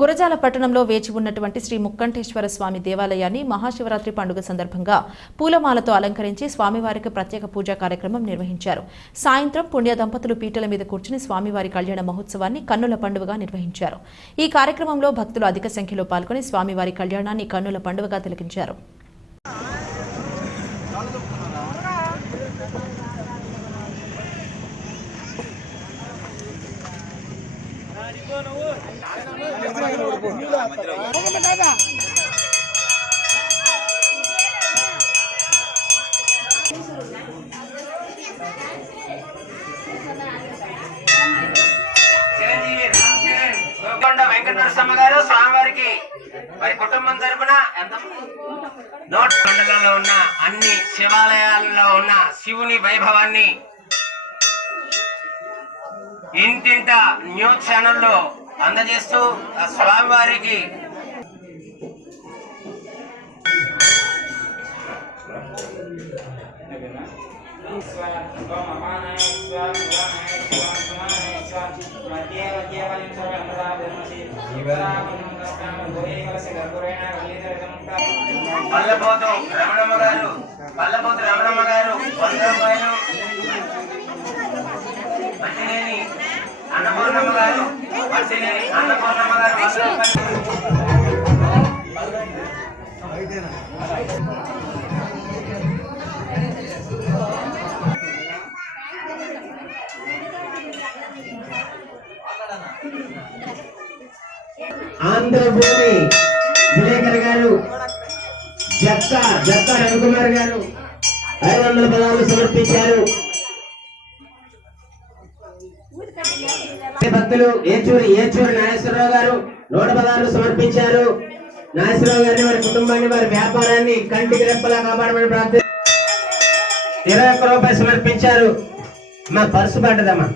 గురజాల పట్టణంలో వేచి ఉన్నటువంటి శ్రీ ముక్కంఠేశ్వర స్వామి దేవాలయాన్ని మహాశివరాత్రి పండుగ సందర్భంగా పూలమాలతో అలంకరించి స్వామివారికి ప్రత్యేక పూజా కార్యక్రమం నిర్వహించారు. సాయంత్రం పుణ్య దంపతులు పీటల మీద కూర్చుని స్వామివారి కళ్యాణ మహోత్సవాన్ని కన్నుల పండుగగా నిర్వహించారు. ఈ కార్యక్రమంలో భక్తులు అధిక సంఖ్యలో పాల్గొని స్వామివారి కళ్యాణాన్ని కన్నుల పండుగగా తిలకించారు. వెంకటనరసమ్మ గారు స్వామివారికి. వారి కుటుంబం తరపున నోట్ మండలంలో ఉన్న అన్ని శివాలయాల్లో ఉన్న శివుని వైభవాన్ని ఇంటింట న్యూస్ ఛానల్లో అందజేస్తూ ఆ స్వామివారికి పల్లపోతు రమణమ్మ గారు పల్లపోతు రమణమ్మ గారు వంద రూపాయలు మచ్చినేని అన్నపూర్ణమ్మ గారు మచ్చినేని అన్నపూర్ణమ్మ గారు వంద రూపాయలు ఆంధ్రభూమి విలేకర్ గారు జత్త జత్త రవికుమార్ గారు ఐదు వందల పదాలు సమర్పించారు. భక్తులు ఏచూరి ఏచూరి నాగేశ్వరరావు గారు నూట పదార్లు సమర్పించారు. నాగేశ్వరరావు గారిని వారి కుటుంబాన్ని వారి వ్యాపారాన్ని కంటికి రెప్పలా కాపాడమని ప్రార్థి ఇరవై ఒక్క రూపాయలు సమర్పించారు. మా పర్సు పడ్డదమ్మా.